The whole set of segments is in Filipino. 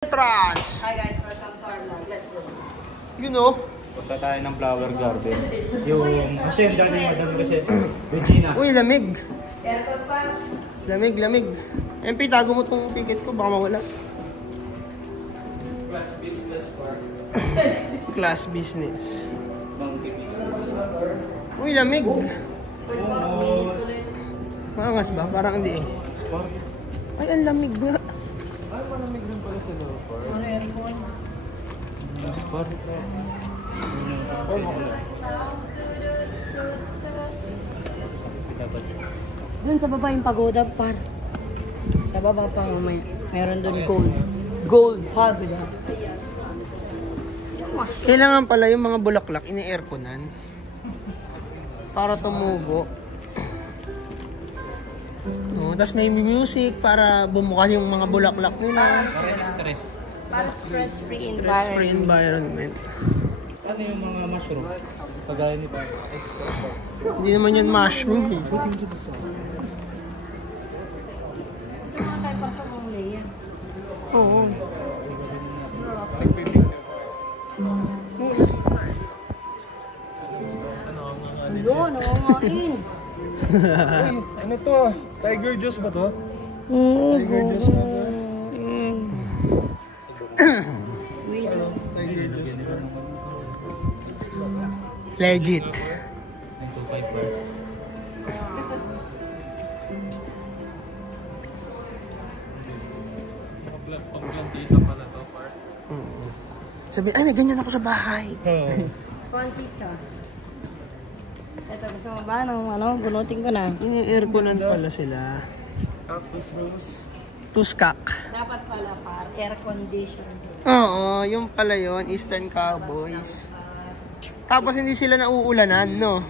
Trans! Hi guys, welcome to our vlog. Let's go. You know? Punta tayo ng flower garden. Kasi yung dati madam kasi, Regina. Uy, lamig. Aircon pa. Lamig, lamig. MP, tago mo tong ticket ko, baka mawala. Class business park. Class business. Monkey business. Uy, lamig. Pwede ba? Minute ulit. Maangas ba? Parang hindi eh. Park. Ay, ang lamig nga. Ay, malamig din pala sa loob park. Ano aircon? Park. Doon sa baba yung pagoda par. Sa baba pa may meron doon gold. Gold pagoda. Kailangan pala yung mga bulaklak ini-airconan. Para tumubo. Oh, tapos may music para bumuka yung mga bulaklak nila. Para stress. Para stress-free Stress-free environment. Ano yung mga mushroom? Kagaya nito. Hindi naman yan mushroom eh. Mga tayo pa sa mga layer. Oo. Ano, nangangain. Ano to? Tiger juice ba to? Oo, Tiger juice ba to? Wait. Tiger juice ba? Legit. 925 ba? Pang-plantita pala to, park. Sabi, ay may ganyan ako sa bahay. Konti siya. Ito, gusto mo ba ng bunutin ko na? Ini-airconan pala sila. Cactus rose. Tuskak. Dapat pala par, air condition. Oo, yung pala yun, Eastern Cowboys. Tapos hindi sila nauulanan, no?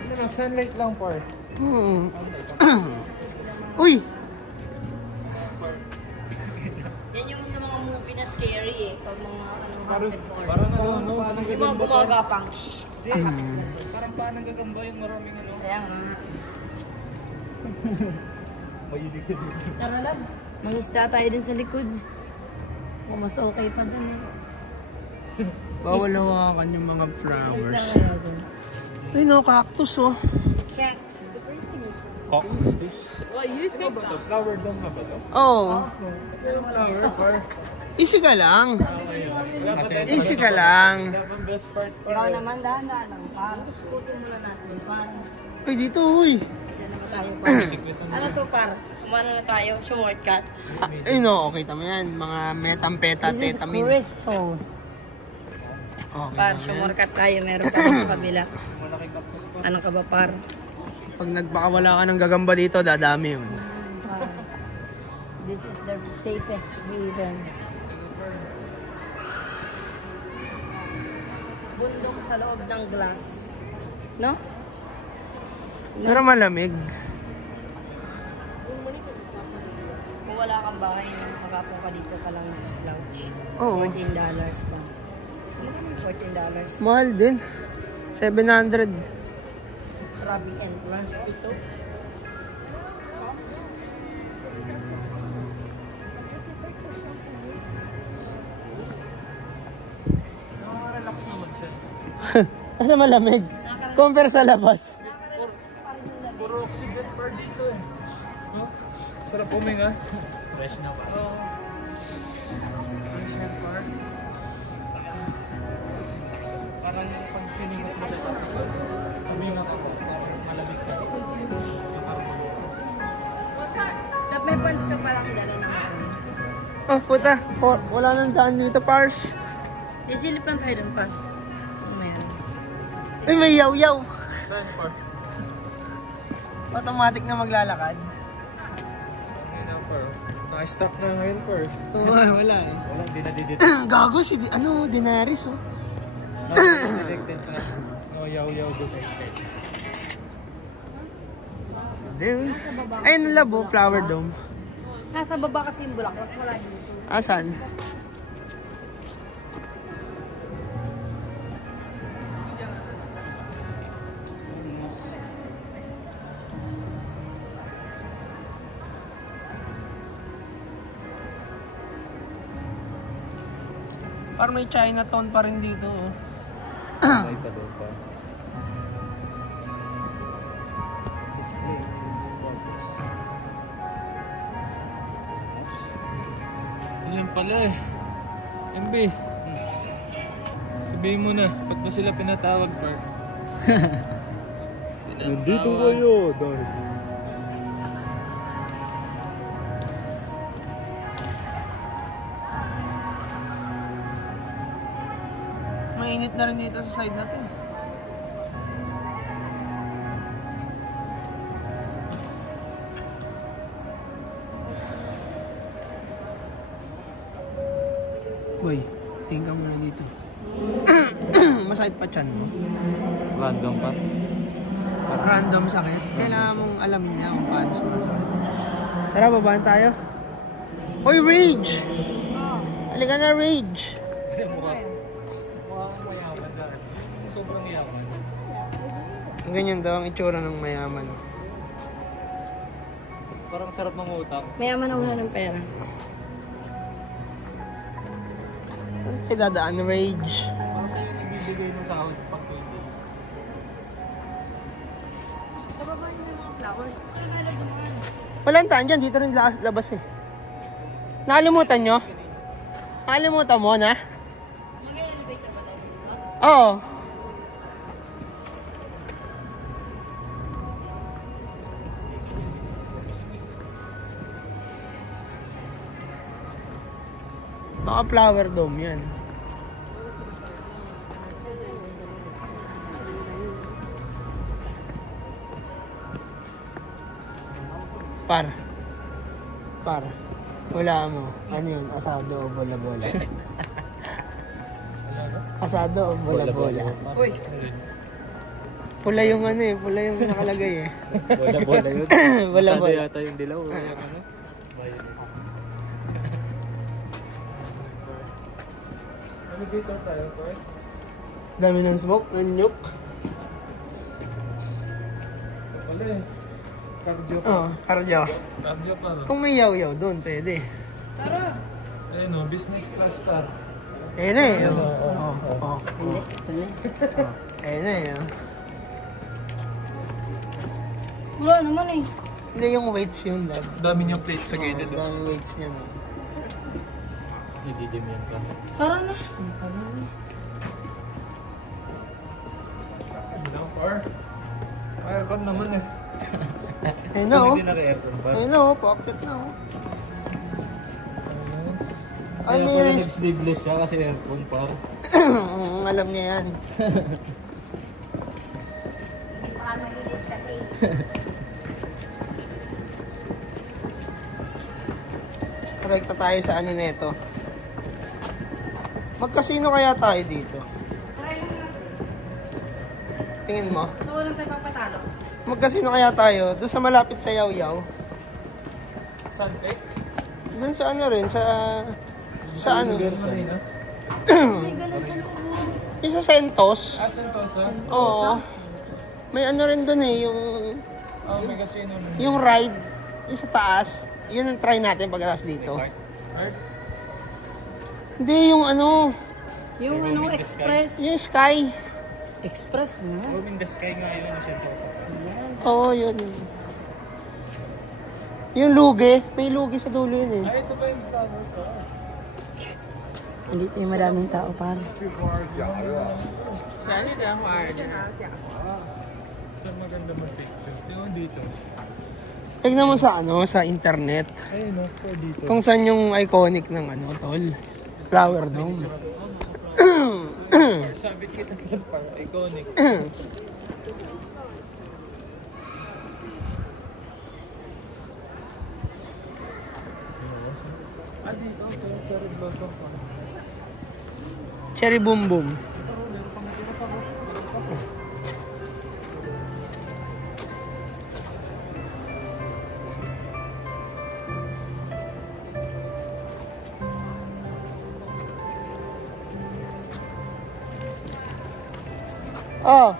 Ano na, sunlight lang, park. Uy! Yan yung sa mga movie na scary eh. Pag mga haunted forest. Parang ano, Yung mga gumagapang. parang paanang gagamba yung maraming ano. Kaya nga. Mahilig sa dito. Tara lang. Mangisda tayo din sa likod. O mas okay pa dun eh. Bawal hawakan yung mga flowers. Isda tayo dun. Ay no, cactus oh. Cactus. Cactus? Oh, you think Ano ba to? Flower dome na ba to? Oh, Flower park. easy ka lang. Wala pa tayo. Easy ka lang. Wala pang best part pa. Ikaw naman, dahan-dahan lang. Parang skutin muna natin. Parang, Uy, dito uy. dyan naman tayo par. Ano to par? Umano na tayo, shortcut. Ay no, okay tama yan. Mga methamphetamine. This is crystal. Okay Par, tama yan. shortcut tayo. Meron pa sa kabila. Malaking cactus pa. Ano ka ba par? Pag nagpakawala ka ng gagamba dito, dadami yun. Par. This is the safest haven. Bundok sa loob ng glass. No? Pero malamig. Kung wala kang bahay, makapo ka dito pa lang sa slouch. Oo. $14 lang. $14. Mahal din. 700. Grabe entrance ito. Relax naman siya. Kasi malamig. Compare sa labas. Puro oxygen par dito eh. No? Sarap huminga. Fresh na pa. Oo. Oxygen par. Parang pag siningot mo siya tapos huminga ka. Malamig ka. Dapat may pants ka palang dala na ako. Oh, puta. Wala nang daan dito, Pars. Isilip lang tayo dun pa. Meron. Ay, may yaw-yaw. Saan par? Automatic na maglalakad. Okay na par. Naka-stop na ngayon par. Oo, wala eh. Wala, hindi na didit. Gago si, Daenerys oh. Detected na. No, yaw-yaw detected. Dude. Ayun ang labo, flower dome. Nasa baba kasi yung bulaklak. Wala dito. Asan? Parang may Chinatown pa rin dito. Oh. May pa doon pa. Yan pala eh. MB. Sabihin mo na, ba't ba sila pinatawag, Park? Nandito kayo, dahil. Mainit na rin dito sa side natin. Boy, tingin ka muna dito. Masakit pa tiyan mo. Random pa? Random sakit. Kailangan mong alamin niya kung paano sumasakit. Tara, babaan tayo. Hoy, Rage! Halika na, Rage! Mukhang mayaman sa akin. Sobrang yaman. Ganyan daw ang itsura ng mayaman. Parang sarap ng utak. Mayaman na una ng pera. Saan tayo dadaan, Rage? Parang sa'yo nagbibigay ng sahod pag 20. Sa baba yung mga flowers. Ay, nalabungan. Walang taan dyan, dito rin labas eh. Nakalimutan nyo? Nakalimutan mo na? Mag-elevator ba tayo dito? Oo. Baka flower dome yan. Par. Wala mo. Ano yun? Asado o bola-bola? Asado o bola-bola? Uy! Pula yung ano eh. Pula yung nakalagay eh. Bola-bola yun. Bola-bola. Masyado yata yung dilaw. Yung ano? Elevator tayo, Park. Dami ng smoke, ng nuke. Wala eh. Cardio pa. Oo, cardio. Cardio pa. No? Kung may yaw-yaw doon, pwede. Tara! Ayun o, business class pa. Ayun na eh. Oo. Hindi, ito na. Ayun na eh. Wala naman eh. Hindi yung weights yun, lab. Dami niyang plates sa gilid. Oo, dami weights niya. No? Nadidim yan ka. Tara na. Down par. Aircon naman eh. Ayun na oh. Hindi naka-aircon pa. Ayun na oh, pocket na oh. Ay, Kaya may pala wrist. nag-sleeveless siya kasi aircon par. Alam niya yan. Baka magiging kasi. Rekta tayo sa ano neto. Magkasino kaya tayo dito? Try lang natin. Tingin mo? So, walang tayo papatalo. Magkasino kaya tayo? Doon sa malapit sa Yaw-Yaw? Suntek? Doon sa ano rin, sa ano? May ganun sa loob. Yung sa Sentos. Sentosa? Oo. May ano rin doon eh, Oh, may casino naman. yung ride, yung sa taas. Yun ang try natin pagkatapos dito. Art? Hindi, yung ano, Yung ano, express. yung Sky. Express na. Roaming the sky nga yun ang Sentosa. Oo, yun. Yung lugi, may lugi sa dulo yun eh. Ay, ito ba yung tower ko? Hindi tayo maraming tao para. Saan maganda mag-picture? Yung dito. Tignan mo sa ano, sa internet. Ayun o, dito. Kung saan yung iconic ng ano, tol. Flower Dome. Sabi kita parang iconic. Dito, cherry blossom pa. Cherry Boom Boom. Oh.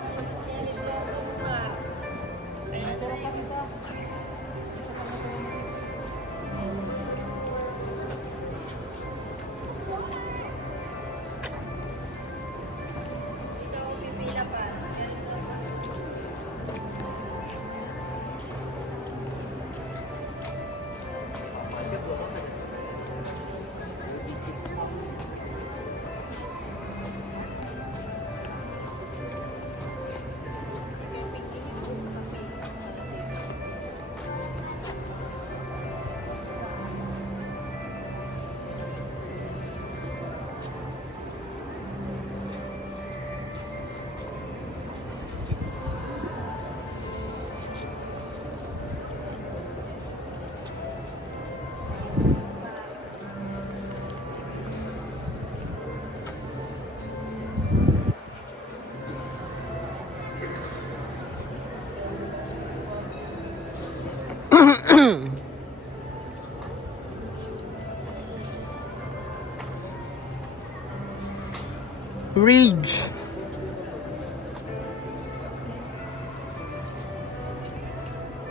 Rage.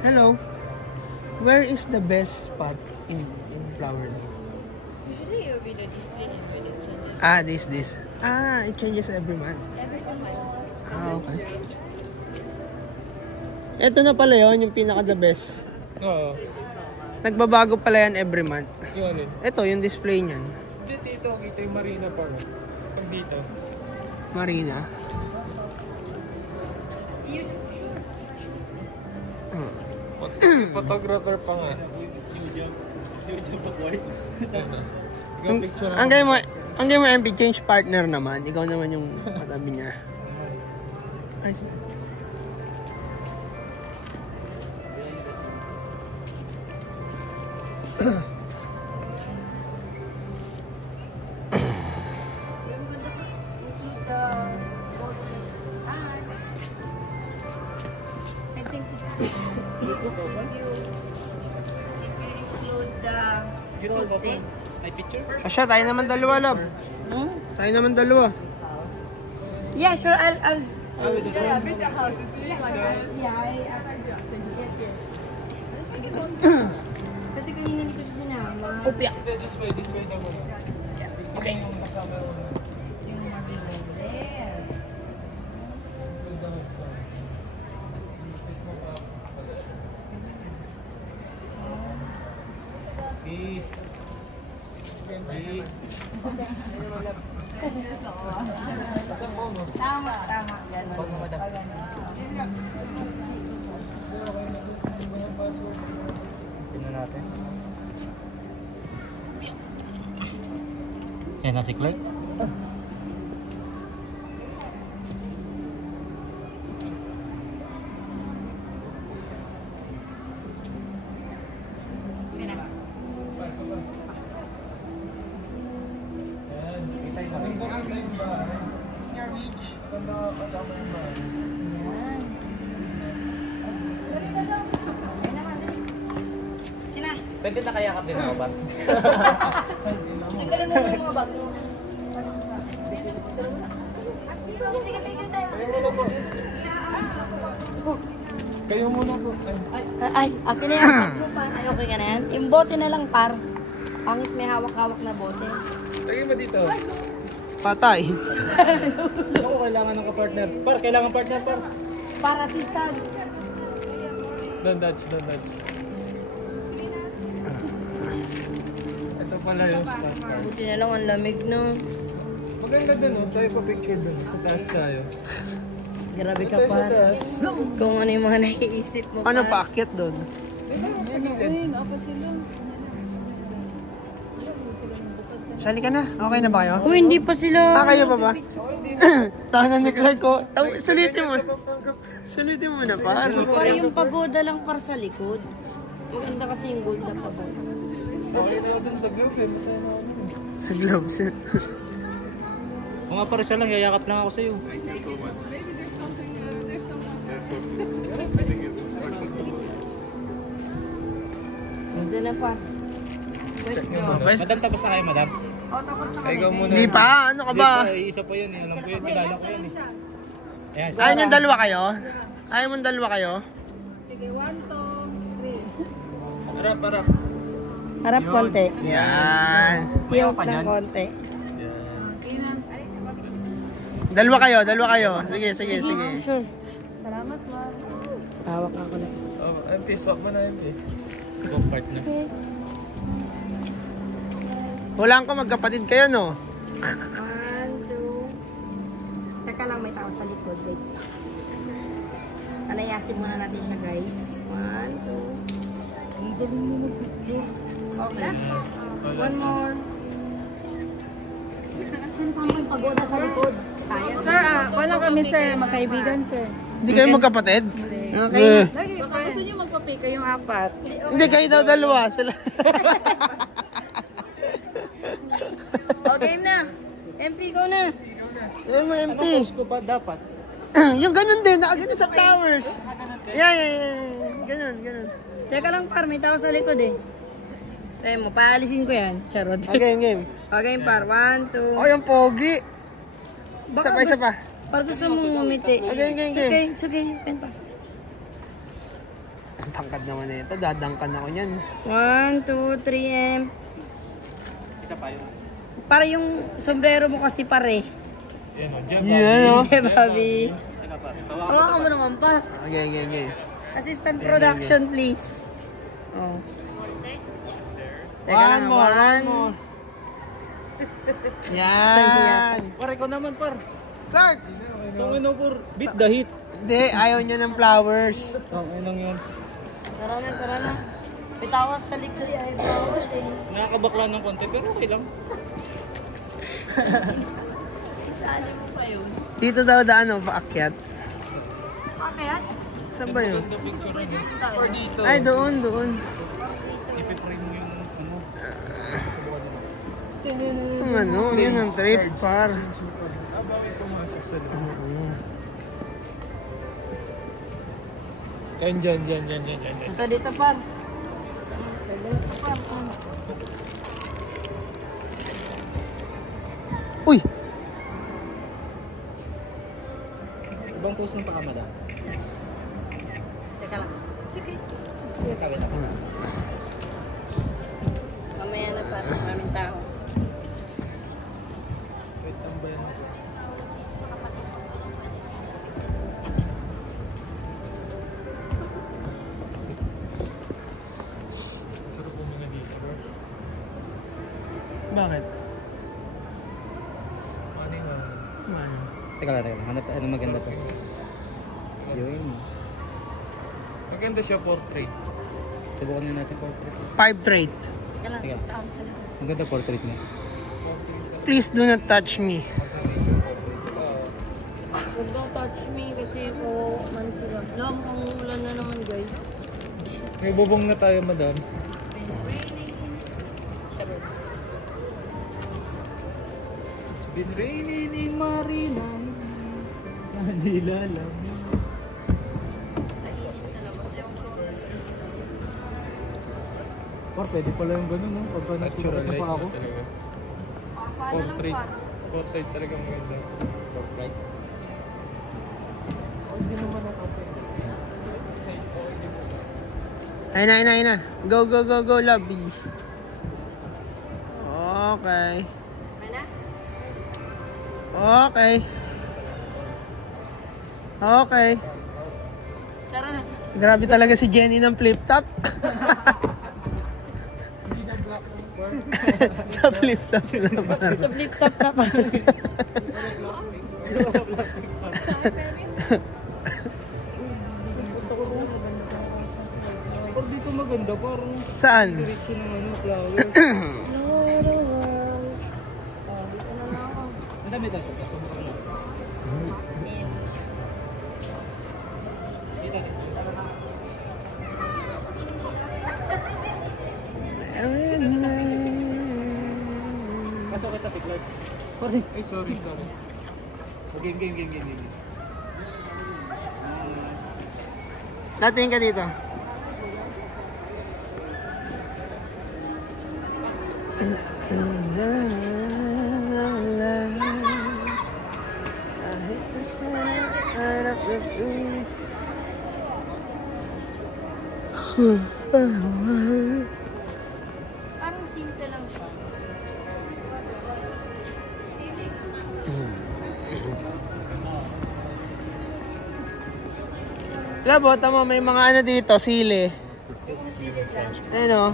Hello. Where is the best spot in Flower Dome? Usually it will be the display and where it changes. Ah, this. Ah, it changes every month. Every month. Ah, okay. Ito na pala yun, yung pinaka the best. Oo. Nagbabago pala yan every month. Yung ano? Ito, yung display niyan. Dito, kita yung Marina Park. Pag dito. Marina. Photographer pa nga. Ang gayon mo MP, change partner naman. Ikaw naman yung katabi niya. Ay, sige. I think if you include the gold thing. May picture? Asya, tayo naman dalawa, love. Hmm? Tayo naman dalawa. Yeah, sure. I'll. Yeah, with the house. Yeah, yes. Kasi kanina hindi ko siya sinama. Upya. This way na muna. Okay. Yung kasama mo. Yung mabilang there. Peace. Tama. Tingnan natin. Yan na si Clark. Pwede na kaya ka din ako ba? Tanggalin mo yung mga bag mo. Kayo muna po. Ay, akin na yung bag mo pa. Ay, okay ka na yan? Yung bote na lang, par. Pangit may hawak-hawak na bote. Lagay mo dito. Patay. Ako kailangan ng kapartner. Kailangan partner, par. Para assistant. Don't dodge. Ito pala yung spot. Buti na lang, ang lamig no. Maganda din, no? Tayo pa picture dun. Sa taas tayo. Grabe ka Tayo pa. sa taas. Kung ano yung mga naiisip mo Ano pa. paakyat doon? Sali ka na. Okay na ba kayo? Uy, hindi pa sila. Ah, kayo pa ba? Tahanan ni Clark ko. Sulitin mo. Sulitin mo na pa. Para yung pagoda lang para sa likod. Maganda kasi yung gold na pagoda. Okay na ako dun sa group eh. Masaya na ako dun. Sa gloves. Mga para siya lang, yayakap lang ako sa'yo. Ganda na pa. Pwesto. Madam, tapos na kayo, madam? O, tapos na kami. Ikaw muna. Hindi pa. Ano ka ba? Isa pa yun eh. Alam ko yun. Kilala ko yun eh. Ayan, Ayaw niyong dalawa kayo? Ayaw mong dalawa kayo? Harap. Harap konti. Yan. Tiyok ng konti. Dalawa kayo. Sige. Sure. Salamat, Mar. Hawak ako na. Oh, MP, swap mo na MP. Swap partner. Hulaan ko magkapatid kayo, no? 1, 2. Teka lang, may tao sa likod. Wait. Palayasin muna natin siya, guys. 1, 2. Ang galing mo mag-picture. Okay. One more. Saan pa may pagoda sa likod? Sir, wala kami sir, magkaibigan sir. Hindi kayo magkapatid? Okay. Baka gusto nyo magpa-pay kayong apat. Hindi, kayo daw dalawa. Sila. Okay na. MP, ikaw na. Yan mo, MP. Post ko pa dapat. Yung ganun din, nakagano sa flowers. Yan. Ganun. Teka lang, par. May tao sa likod eh. Tayo mo, paalisin ko yan. Charot. Okay, game. Okay, par. 1, 2. Oh, yung pogi. Isa pa. Pag gusto mong ngumiti. Okay. It's okay. You can pass. Ang tangkad naman na ito. Dadangkan ako niyan. 1, 2, 3, and... Isa pa yun. Para yung sombrero mo kasi pare. Yan o, Jeff. Yan o. Si Bobby. Teka pa. Hawakan mo naman pa. Okay. Assistant production, please. Oh. One more. Yan. Par, ikaw naman, par. Clark! Tangin na, par. Beat the heat. Hindi, ayaw niya ng flowers. Tangin lang yun. Tara na. Bitawas sa likod ay bawal eh. Nakakabakla ng konti, pero okay lang. Isali mo pa yun. Dito daw daan paakyat. Bakit? Saan ba yun? Ganda picture rin. Or dito. Ay, doon. Ipiprint mo yung ano. Itong ano, yun ang trip, par. Bakit pumasok sa loob? Yan, dyan. Ito dito pa. Uy! Ibang post ng pakamada. Teka lang. Sige. Kawin ako. Mamaya na pa. Maraming tao. Wait, tambayan ako. Sarap po mga dito, bro. Bakit? Ano yung Ano? Teka lang. Hanap tayo ng maganda to. Yun. Maganda siya portrait. Subukan nyo natin portrait. 5 trait. Teka lang. Teka. Tao sa likod. Maganda portrait niya. Please do not touch me. Huwag daw touch me kasi kawawa man sila. Alam, ang ulan na naman guys. May bubong na tayo, madam. It's been raining in Marina. Manila lang. Par, pwede pala yung gano'n, no? Pagka natural na pa ako. Portrait. Portrait talaga maganda. Portrait. Hindi naman na kasi. Ayun na. Go, lobby. Okay. Tara na. Grabe talaga si Jenny ng flip-top. Sa flip-top na ba? Sa flip-top ka pa. Pero dito maganda, parang Saan? diretso ng ano, flowers. Madami dito. Pasok kita si Clark. Ay, sorry. Game. Natingin ka dito. Parang simple lang siya. Labo, tama may mga ano dito, sili. Ayun o.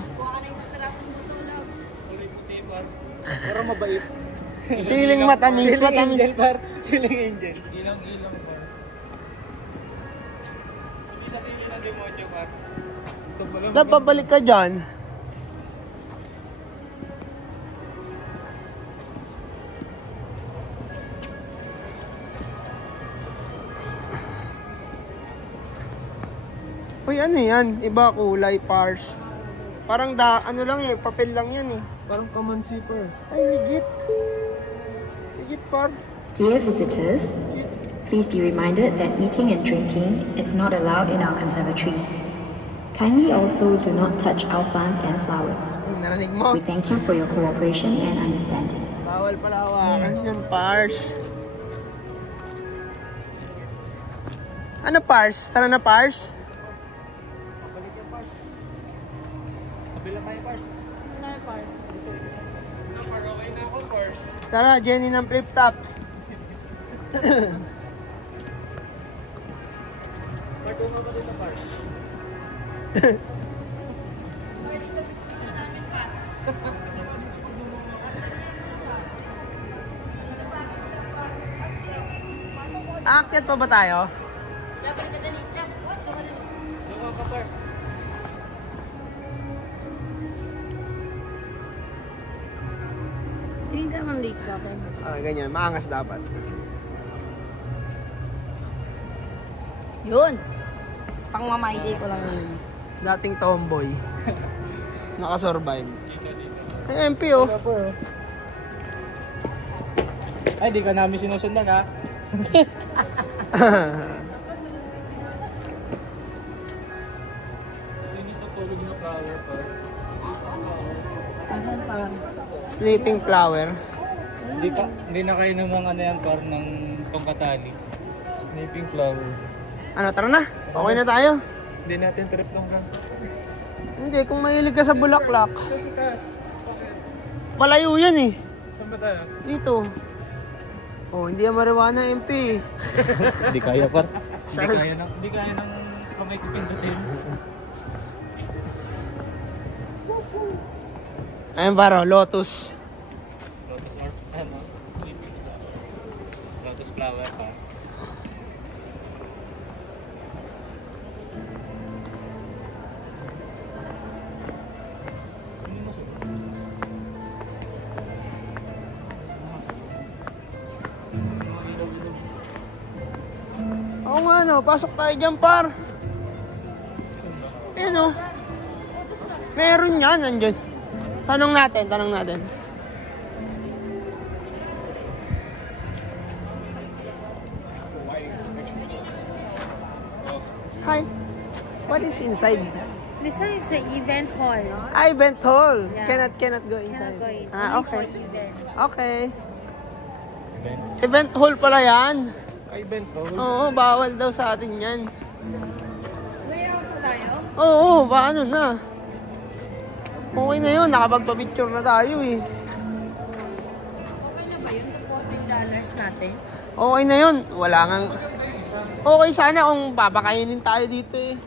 Pero mabait. Siling matamis. Siling angel. Ilang par. Hindi siya siling ng demonyo par. Ito pala. Napabalik ka dyan. Uy, ano yan? Iba kulay, pars. Parang ano lang papel lang yan Parang kamansi par. Ay, legit. Legit, par. Dear visitors, please be reminded that eating and drinking is not allowed in our conservatories. Kindly also do not touch our plants and flowers. Narinig mo? We thank you for your cooperation and understanding. Bawal pala hawakan yun, pars. Ano, Pars? Tara na, Pars. Kabila tayo, Pars. Tara, Jenny ng flip-top. Pardunga ba dito, Pars? Aakyat pa ba tayo? Dunga ka, Pars. Tingin ka naman late sa akin. Ganyan. Maangas dapat. Yun. Pang mamayday ko lang yun. Dating tomboy. Nakasurvive. Ay, MP oh. Ay, di ka namin sinusundan, ha? Hindi tutulog na flower, Pars. Asan pa? Sleeping flower. Hindi na kayo ng mga yan, Par, ng pangkatali. Sleeping flower. Ano, tara na. Okay na tayo. Hindi natin trip lang ka. Hindi, kung mahilig ka sa bulaklak. Sa taas. Palayo yan eh. Saan ba tayo? Dito. Oh, hindi yan marijuana, MP. Hindi kaya, Par. Hindi kaya ng kamay ko pindutin. Ayun, Baro, lotus. Lotus or ano? Sleeping flower. Lotus flower, pa. Oo nga, no. Pasok tayo dyan, Par. Ayan, oh. Meron yan, nandyan. Tanong natin. Hi. What is inside? This one is the event hall. Event hall. Yeah. Cannot go inside. Cannot go in. Ah, Only okay. for event. Okay. Event hall pala yan. Event hall? Oo, bawal daw sa atin yan. May ako tayo? Oo, paano na? Okay na yun, nakapagpa-picture na tayo eh. Okay na ba yun sa $14 natin? Okay na yun, wala ngang... Okay sana kung papakainin tayo dito eh.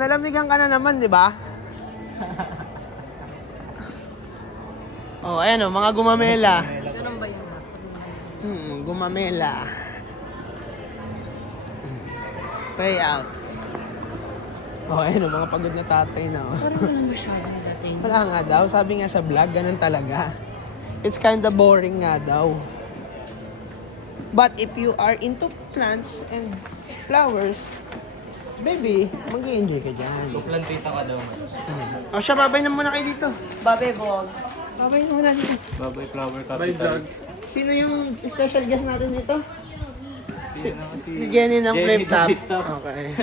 Nalamigan ka na naman, di ba? Oh, ayan o, mga gumamela. Ganun ba yun? Gumamela. Pay out. Oh, ayun, mga pagod na tatay na. Oh. Parang walang masyadong dating. Wala nga daw. Sabi nga sa vlog, ganun talaga. It's kinda boring nga daw. But if you are into plants and flowers, baby, mag-i-enjoy ka dyan. Plantita ka daw. O siya, babay na muna kayo dito. Babe vlog. Babay na muna dito. Babay flower capital. Sino yung special guest natin dito? Si Si Jenny ng Jenny Flip Top. ng Flip Top. Okay.